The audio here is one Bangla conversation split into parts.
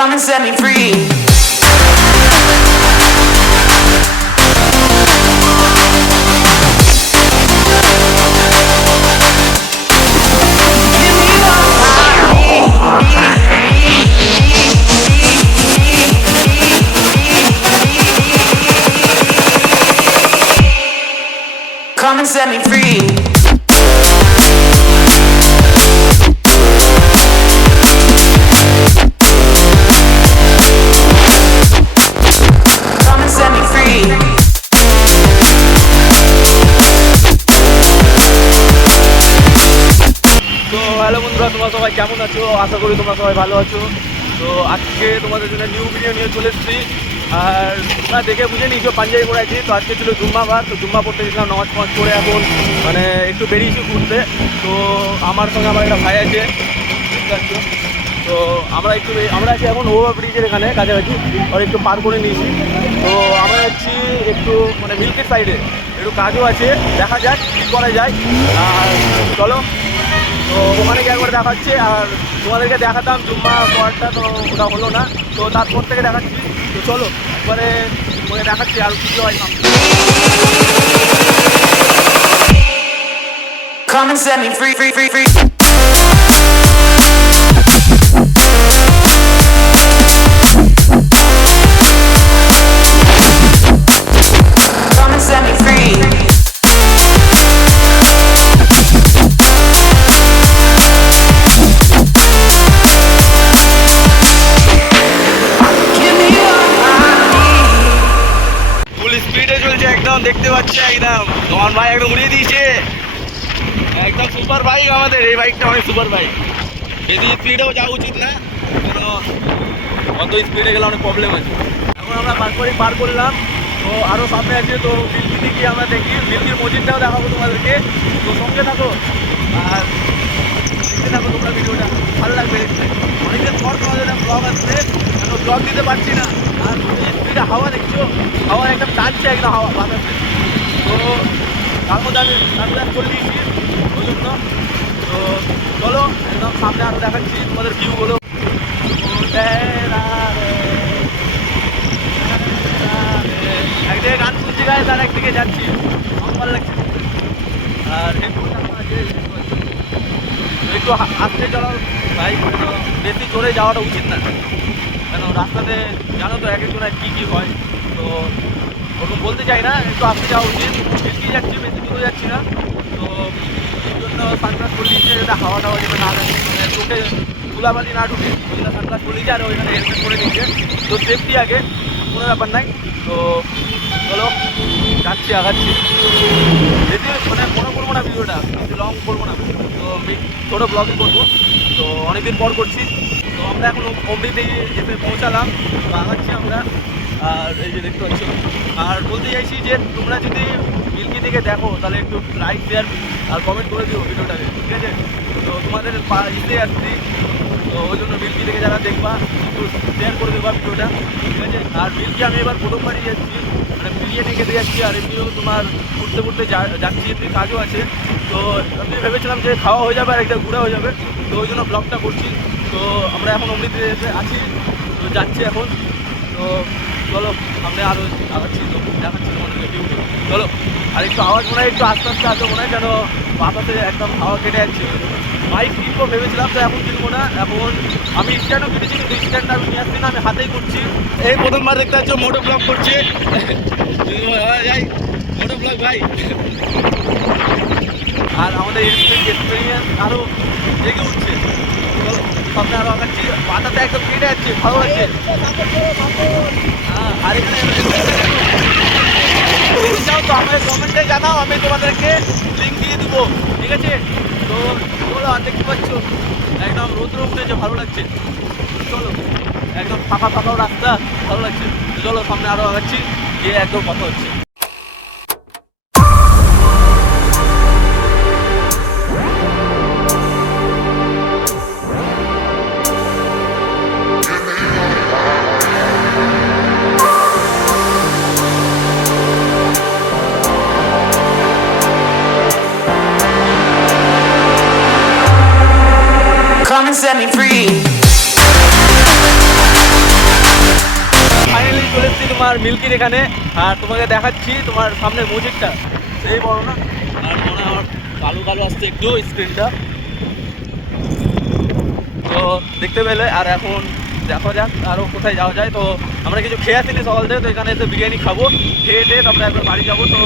Come and set me free. Give me what I need. Come and set me free. Hello বন্ধুরা, তোমরা সবাই কেমন আছো? আশা করি তোমরা সবাই ভালো আছো। তো আজকে তোমাদের জন্য নিউ ভিডিও নিয়ে চলে এসেছি। আর তোমরা দেখে বুঝে নিয়েছো পাঞ্জাবি পরে আছি। তো আজকে ছিল জুম্মাবার, তো জুম্মা পড়তে গেছিলাম, নামাজ ফামাজ করে এখন মানে একটু বেরিয়েছি ঘুরতে। তো আমার সঙ্গে আমার একটা ভাই আছে, বুঝতে পারছো। তো আমরা আছি এখন ওভার ব্রিজের এখানে কাছাকাছি, আর একটু পার করে নিয়েছি। তো আমরা যাচ্ছি একটু মানে মিল্কের সাইডে, একটু কাজও আছে, দেখা যাক কী করা যায়। আর চলো, তো ওখানে গিয়ে একবার দেখাচ্ছি। আর তোমাদেরকে দেখাতাম জুম্মা পড়াটা, তো ওটা হলো না, তো তারপর থেকে দেখাচ্ছি। তো চলো একবারে ওকে দেখাচ্ছি আর কী হয়। Come and set me free, free, free, free. Come and set me free. Give me what I need. ফুল স্পিডে চলছে একদম, দেখতে পাচ্ছি একদম তোমার ভাই একদম উড়িয়ে দিয়েছে। একদম সুপার বাইক আমাদের এই বাইকটা, অনেক সুপার বাইক। বেশি স্পিডেও যাওয়া উচিত না, কেন অত স্পিডে গেলে অনেক প্রবলেম আছে। এখন আমরা পার করলাম, তো আরও সামনে আছে। তো বিলকিতে গিয়ে আমরা দেখি, বিলকির মসজিদটাও দেখাবো তোমাদেরকে। তো সঙ্গে থাকো আর দেখতে থাকো তোমরা ভিডিওটা, ভালো লাগবে দেখতে। অনেকদিন পর তোমাদের ব্লগ আসছে, কেন ব্লগ দিতে পারছি না। আর স্পিডে হাওয়া দেখছো, হাওয়া একদম টানছে, একদম হাওয়া বাতাসে। তো তার মধ্যে আমি সানগ্লাস করে দিয়েছি ওই জন্য। তো চলো একদম সামনে আরও দেখাচ্ছি তোমাদের ভিউগুলো। একদিকে গান শুনছি গায়ে, তার একদিকে যাচ্ছি, আমার ভালো লাগছে। আর হেডফোন আছে, একটু আস্তে চালাও ভাই, বেশি জোরে যাওয়াটা উচিত না, কেন রাস্তাতে জানো তো এক একজনের কী কী হয়। তো ওরকম বলতে চাই না, একটু আস্তে যাওয়া উচিত। বেশি যাচ্ছি, বেশি দূরে যাচ্ছি না। তো এই জন্য সানগ্লাস করে দিচ্ছে, যাতে হাওয়া টাওয়া যেটা না লাগে, মানে চোখে ধুলাবালি না ঢুকে, ওই জন্য সানগ্লাস করে দিচ্ছে। আর ওইখানে হেলমেট করে দিচ্ছে, তো সেফটি আগে, কোনো ব্যাপার নাই। তো চলো যাচ্ছি, আগাচ্ছি। যদি মানে মনে করবো না ভিডিওটা, বেশি লং করবো না, তো আমি ছোটো ব্লগই করবো। তো অনেকদিন পর করছি। তো আমরা এখন অমৃতে এসে পৌঁছালাম, তো আগাচ্ছি আমরা। আর এই যে দেখতে পাচ্ছ, আর বলতে চাইছি যে তোমরা যদি মিল্কি থেকে দেখো, তাহলে একটু লাইক শেয়ার আর কমেন্ট করে দিও ভিডিওটাকে, ঠিক আছে? তো তোমাদের ইতে আসছি, তো ওই জন্য মিল্কি থেকে যারা দেখবা একটু শেয়ার করে দেবা ভিডিওটা, ঠিক আছে? আর মিল্কি আমি এবার প্রথমবারই যাচ্ছি, মানে বিরিয়ানি খেতে যাচ্ছি। আর এমনিও তোমার ঘুরতে ঘুরতে যাচ্ছি, এমনি কাজও আছে। তো আমি ভেবেছিলাম যে খাওয়া হয়ে যাবে আর একটা ঘোরা হয়ে যাবে, তো ওই জন্য ব্লগটা করছি। তো আমরা এখন অমৃতে আছি, তো যাচ্ছি এখন। তো চলো সামনে আরও আগাচ্ছি, তো দেখাচ্ছি তোমাদেরকে ভিউ। চলো, আর একটু আওয়াজ মনে হয় একটু আস্তে আস্তে আসবে মনে হয়, যেন বাতাসে একদম হাওয়া কেটে যাচ্ছে। বাইক কিনবো ভেবেছিলাম, তো এখন কিনবো না। এখন আমি স্ট্যান্ডও কিনেছি, কিন্তু স্ট্যান্ডটা আমি নিয়ে আসছি না, আমি হাতেই করছি। এই প্রথমবার দেখতে পাচ্ছ মোটো ব্লগ করছে, যাই মোটো ব্লগ ভাই। আর আমাদের এক্সপিরিয়েন্স আরও জেগে উঠছে। চলো সামনে আরও আগাচ্ছি, পাতাতে একদম কেটে যাচ্ছে, ভালো লাগছে। হ্যাঁ, আর এখানে চাও তো আমাদের কমেন্টে জানাও, আমি তোমাদেরকে লিঙ্ক দিয়ে দেবো, ঠিক আছে? তো চলো, আর দেখতে পাচ্ছ একদম রৌদ্র উঠেছে, ভালো লাগছে। চলো একদম ফাঁকা ফাঁকাও রাস্তা, ভালো লাগছে। চলো সামনে আরও আগাচ্ছি, গিয়ে একদম কথা হচ্ছে। Come and set me free. তোমার মিল্কির এখানে, আর তোমাকে দেখাচ্ছি তোমার সামনে মসজিদটা সেই বড় না, আর মনে হয় আমার কালো কালো আসছে একটু স্ক্রিনটা, তো দেখতে পেলে। আর এখন দেখা যাক আরও কোথায় যাওয়া যায়। তো আমরা কিছু খেয়ে আসিনি সকাল থেকে, তো এখানে এসে বিরিয়ানি খাবো, খেয়ে টেয়ে তারপরে একবার বাড়ি যাবো। তো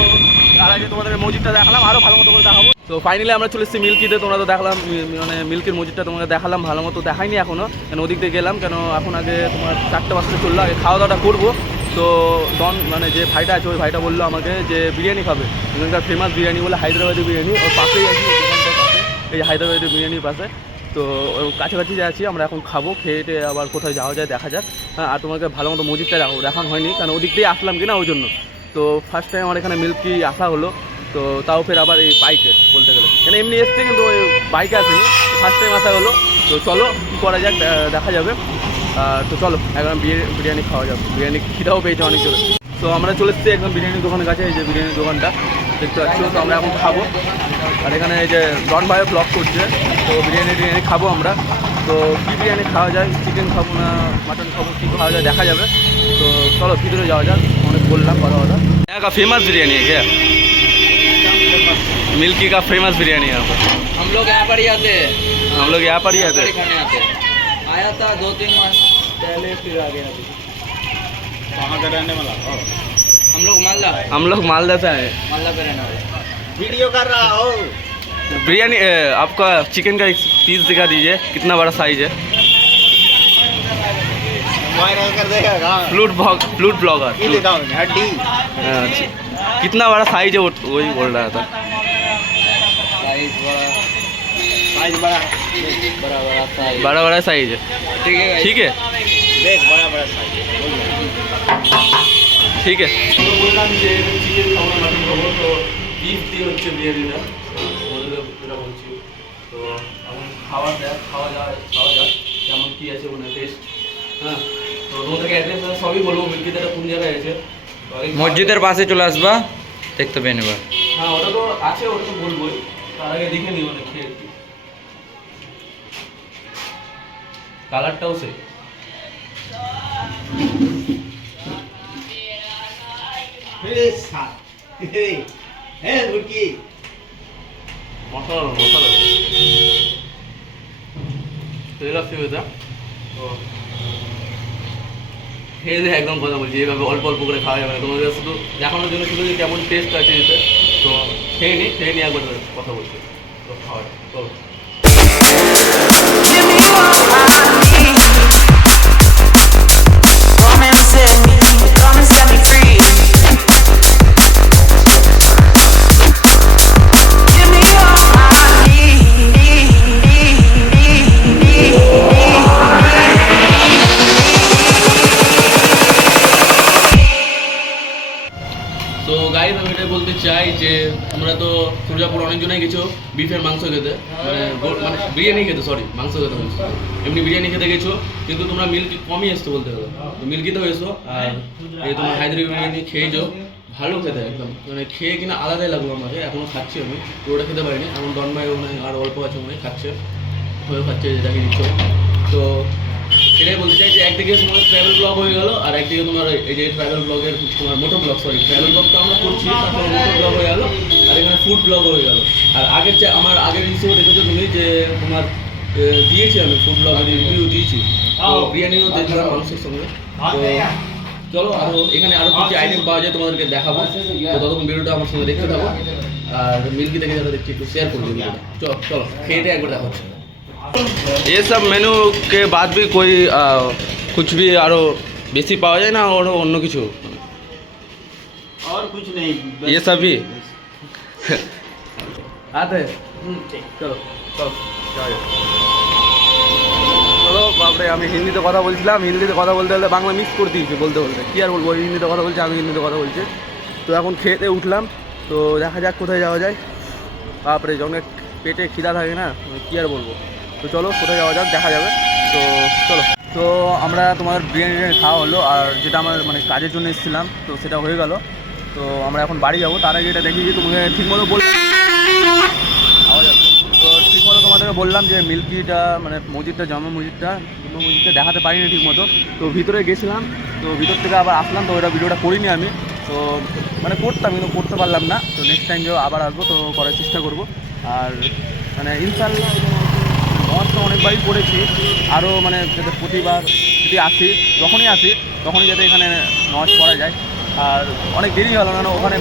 তার আগে তোমাদের মসজিদটা দেখালাম, আরও ভালো মতো করে দেখাবো। তো ফাইনালি আমরা চলে এসেছি মিল্কিতে, তোমরা তো দেখলাম মানে মিল্কির মসজিদটা তোমাকে দেখালাম, ভালো মতো দেখাইনি এখনও, কেন ওদিক দিয়ে গেলাম, কেন এখন আগে তোমার 4টে বাজতে চললো, আগে খাওয়া দাওয়াটা করবো। তো ডন মানে যে ভাইটা আছে ওই ভাইটা বললো আমাকে যে বিরিয়ানি খাবে, এখানকার ফেমাস বিরিয়ানি বলে হায়দ্রাবাদি বিরিয়ানি, ওর পাশেই আছে দোকানটার পাশে, এই হায়দ্রাবাদি বিরিয়ানির পাশে। তো কাছাকাছি যাচ্ছি আমরা, এখন খাবো, খেয়ে টেয়ে আবার কোথায় যাওয়া যায় দেখা যাক। হ্যাঁ, আর তোমাকে ভালো মতো মসজিদটা দেখানো হয়নি, কারণ ওদিক দিয়ে আসলাম কিনা ওই জন্য। তো ফার্স্ট টাইম আমার এখানে মিল্কি আসা হলো, তো তাও ফের আবার এই বাইকে বলতে গেলে, কেন এমনি এসছে কিন্তু ওই বাইকে আসেনি, ফার্স্ট টাইম আসা হলো। তো চলো কী করা যাক দেখা যাবে। তো চলো একদম বিরিয়ানি খাওয়া যাবে, বিরিয়ানি খিদাও পেয়েছে অনেক জোরে। তো আমরা চলে এসেছি একদম বিরিয়ানির দোকানের কাছে, এই যে বিরিয়ানির দোকানটা দেখতে পাচ্ছি। তো আমরা এখন খাবো, আর এখানে এই যে ডন ভাই ব্লগ করছে, তো বিরিয়ানি খাবো আমরা। তো কী বিরিয়ানি খাওয়া যায়, চিকেন খাবো না মাটন খাবো, কী খাওয়া যায় দেখা যাবে। তো চলো ভিতরে যাওয়া যাক, অনেক বললাম কথা কথা। का फेमस बिरयानी है क्या? मिल्की का फेमस बिरयानी यहाँ पर। हम लोग यहाँ पर ही आते हैं, हम लोग यहाँ पर ही आते हैं। खाने आते हैं। आया था 2-3 मास पहले, फिर आ गया अभी। कहाँ का रहने वाला? हम लोग मालदा से आए। मालदा पे रहने वाले। वीडियो कर रहा हो। बिरयानी आपका चिकन का एक पीस दिखा दीजिए, कितना बड़ा साइज है? वायरल कर देगा कहाँ? Flute blogger. ये दिखाओ हड्डी। कितना बड़ा साइज है वही बोल रहा था। साइज बड़ा, साइज बड़ा। बड़ा बड़ा साइज है। ठीक है ठीक है देख बड़ा बड़ा साइज। ঠিক আছে। তো বললাম যে চিকেন খাবো না মাটন খাবো, তো বিফ দিয়ে হচ্ছে বিরিয়ানিটা, যেটা বলছি। তো এখন খাওয়া যাক কেমন কী আছে মানে টেস্ট। হ্যাঁ, তো তোমাদেরকে অ্যাড্রেস সবই বলবো, মিল্কিতে কোন জায়গায় আছে। মসজিদের পাশে চলে আসবা, দেখতে পেয়ে নেবা। হ্যাঁ ওটা তো আছে, ওটা তো বলবোই, তার আগে দেখে নিই মানে খেয়ে একটু। কালারটাও সেই। মশলা তেল আসছে বেটা, তো খেয়ে দিয়ে একদম কথা বলছি, এইভাবে অল্প অল্প করে খাওয়া যাবে না, তোমাদের শুধু দেখানোর জন্য শুধু যে কেমন টেস্ট আছে এতে। তো খেয়ে নিই একবার কথা বলছি। তো খাওয়া চলো। Give me all I need. Come and set me free. Give me all I তো গাইস আমি এটা বলতে চাই যে তোমরা তো সুরজাপুর অনেকজনই গেছো বিফের মাংস খেতে, মানে বিরিয়ানি খেতে, সরি মাংস খেতে বলছি, এমনি বিরিয়ানি খেতে গেছো, কিন্তু তোমরা মিল্কি কমই এসছো বলতে গেলে। তো মিল্কিতেও এসো, আর এই তোমার হায়দ্রাবাদি বিরিয়ানি খেয়েছো, ভালো খেতে একদম, মানে খেয়ে কিনা আলাদাই লাগলো আমাকে। এখনও খাচ্ছি আমি, পুরোটা খেতে পারিনি, এখন ডন ভাই মানে আর অল্প আছে মনে খাচ্ছে, হয়েও খাচ্ছে যেটাকে দিচ্ছ। তো সেটাই বলতে চাই যে একদিকে তোমার ট্রাভেল ব্লগ হয়ে গেল, আর একদিকে তোমার এই যে ট্রাভেল ব্লগের তোমার মোটো ব্লগ, সরি ট্রাভেল ব্লগ তো আমরা করছি, তারপরে মোটো ব্লগ হয়ে গেল, আর এখানে ফুড ব্লগ হয়ে গেল। আর আমার আগের রিসিও দেখেছো তুমি যে তোমার দিয়েছি আমি ফুড ব্লগের রিভিউ দিয়েছি, তো বিরিয়ানিও দেখলাম মাংসের সঙ্গে। তো চলো আরও এখানে আরও কিছু আইটেম পাওয়া যায় তোমাদেরকে দেখাবো, তো ততক্ষণ ভিডিওটা আমার সঙ্গে দেখতে থাকো, আর মিল্কি থেকে যারা দেখছি একটু শেয়ার করে দিও। চলো খেয়ে একবার দেখা হচ্ছে। ये सब मेनू के बाद भी कोई कुछ भी आरो बेसी पावा जाए ना, और अन्य किछु और कुछ नहीं, ये सब भी आते हैं। चलो বাপরে, আমি হিন্দিতে কথা বলছিলাম, হিন্দিতে কথা বলতে হলে বাংলা মিক্স করে দিয়েছি বলতে কী আর বলবো, হিন্দিতে কথা বলছি, আমি হিন্দিতে কথা বলছি। তো এখন খেতে উঠলাম, তো দেখা যাক কোথায় যাওয়া যায়। বাপরে যখন পেটে খিদা থাকে না, কী আর বলবো। তো চলো কোথায় যাওয়া যাক দেখা যাবে। তো চলো, তো আমরা তোমার বিরিয়ানি খাওয়া হলো, আর যেটা আমার মানে কাজের জন্য এসেছিলাম তো সেটা হয়ে গেল। তো আমরা এখন বাড়ি যাবো, তার আগে এটা দেখি যে তোমাকে ঠিকমতো বল আওয়াজ আসছে, তো ঠিকমতো তোমাদের তোমাদেরকে বললাম যে মিল্কিটা মানে মসজিদটা জামা মসজিদটা দেখাতে পারিনি ঠিক মতো। তো ভিতরে গেছিলাম, তো ভিতর থেকে আবার আসলাম, তো ওইটা ভিডিওটা করিনি আমি। তো মানে করতাম কিন্তু করতে পারলাম না। তো নেক্সট টাইম যে আবার আসবো তো করার চেষ্টা করব। আর মানে ইনশাল্লাহ নামাজ তো অনেকবারই পড়েছি, আরও মানে যাতে প্রতিবার যদি আসি, যখনই আসি তখনই যাতে এখানে নামাজ পড়া যায়। আর অনেক দেরি হলো না, ওখানে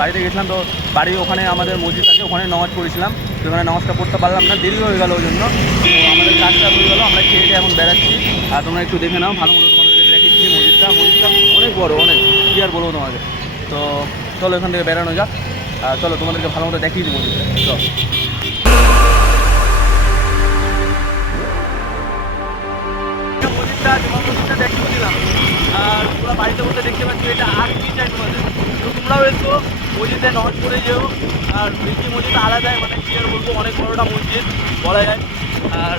বাড়িতে গেছিলাম, তো বাড়ি ওখানে আমাদের মসজিদ আছে, ওখানে নামাজ পড়েছিলাম। তো ওখানে নামাজটা পড়তে পারলাম না, দেরি হয়ে গেল ওই জন্য। তো আমাদের কাজটা হয়ে গেলো, আমরা খেয়ে এখন বেড়াচ্ছি। আর তোমরা একটু দেখে নাও, ভালো মতো তোমাদেরকে দেখিয়েছি মসজিদটা অনেক বড়, অনেক কী আর বলবো তোমাকে। তো চলো এখান থেকে বেড়ানো যাক, আর চলো তোমাদেরকে ভালো মতো দেখিয়েছি মসজিদটা। চলো মসজিদটা দেখিয়েছিলাম, আর তোমরা বাড়িতে বসে দেখতে পাচ্ছ এটা আর কি চাই তোমাদের। তো তোমরাও এসো মসজিদে নামাজ পড়ে যেও। আর মিল্কি মসজিদ আলাদাই, মানে কি আর বলবো, অনেক বড়োটা মসজিদ বলা যায়। আর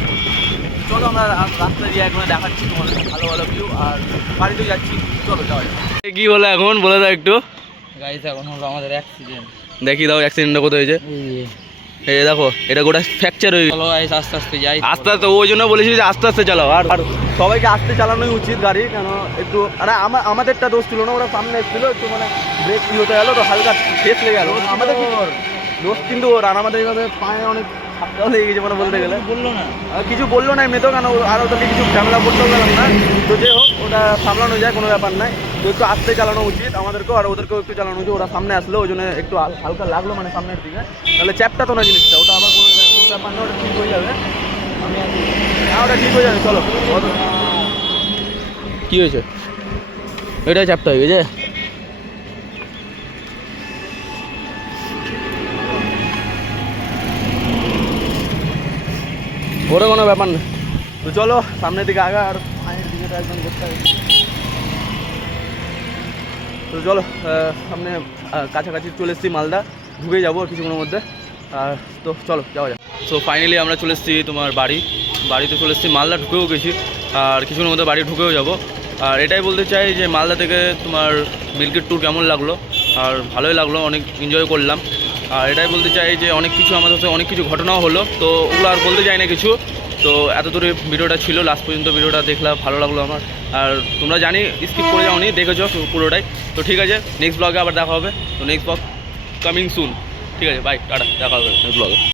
চলো আমরা রাস্তা দিয়ে এখন দেখাচ্ছি তোমাদের ভালো ভালো ভিউ, আর বাড়িতেও যাচ্ছি। চলো যাওয়া যায়। কি হলো এখন বলে দাও একটু। গাইস এখন হলো আমাদের অ্যাক্সিডেন্ট। দেখি দাও অ্যাক্সিডেন্টটা কোথায় হয়েছে। এই দেখো এটা গোটা ফ্র্যাকচার হয়ে গেছে। চলো গাইস আস্তে আস্তে যাই। আস্তে আস্তে, ওই জন্য বলেছি যে আস্তে আস্তে চালাও। আর সবাইকে আস্তে চালানোই উচিত গাড়ি, কেন একটু আরে আমাদেরটা দোষ ছিল না, ওরা সামনে এসেছিলো একটু মানে ব্রেক হতে গেলো, তো হালকা ঠেস লেগে গেলো। আমাদের দোষ কিন্তু ওর, আর আমাদের এভাবে পায়ে অনেক হাতটাও লেগে গেছে মানে বলতে গেলে। বললো না আর কিছু বললো না এমনি তো, কেন আর ওদেরকে কিছু ঝামেলা করতেও গেলাম না। তো যে হোক ওটা সামলানো যায়, কোনো ব্যাপার নাই। তো একটু আস্তে চালানো উচিত আমাদেরকেও, আর ওদেরকেও একটু চালানো উচিত। ওরা সামনে আসলো ওই জন্য একটু হালকা লাগলো মানে সামনের দিকে, তাহলে চ্যাপটা তো না জিনিসটা, ওটা আবার কোনো ব্যাপার না, ওটা ঠিক হয়ে যাবে। হ্যাঁ ওটা ঠিক হয়ে যাবে। চলো কী হয়েছে, এটাই চ্যাপটা হয়ে গেছে। ওটা কোনো ব্যাপার না। তো চলো সামনের দিকে আগা, আর পায়ের দিকে তো একদম করতে হবে। তো চলো সামনে কাছাকাছি চলে এসেছি, মালদা ঢুকে যাবো কিছুক্ষণের মধ্যে। আর তো চলো যাওয়া যায়। সো ফাইনালি আমরা চলে এসেছি তোমার বাড়িতে চলে এসেছি, মালদা ঢুকেও গেছি, আর কিছুক্ষণের মধ্যে বাড়ি ঢুকেও যাবো। আর এটাই বলতে চাই যে মালদা থেকে তোমার মিল্কির ট্যুর কেমন লাগলো, আর ভালোই লাগলো, অনেক এনজয় করলাম। আর এটাই বলতে চাই যে অনেক কিছু আমাদের সাথে অনেক কিছু ঘটনাও হলো, তো ওগুলো আর বলতে চাই না কিছু। তো এত দূরে ভিডিওটা ছিল, লাস্ট পর্যন্ত ভিডিওটা দেখলাম, ভালো লাগলো আমার। আর তোমরা জানি স্কিপ করে যাওনি, দেখেছো পুরোটাই। তো ঠিক আছে, নেক্সট ব্লগে আবার দেখা হবে। তো নেক্সট ব্লগ কামিং সুন। ঠিক আছে, বাই, টাটা, দেখা হবে নেক্সট ব্লগে।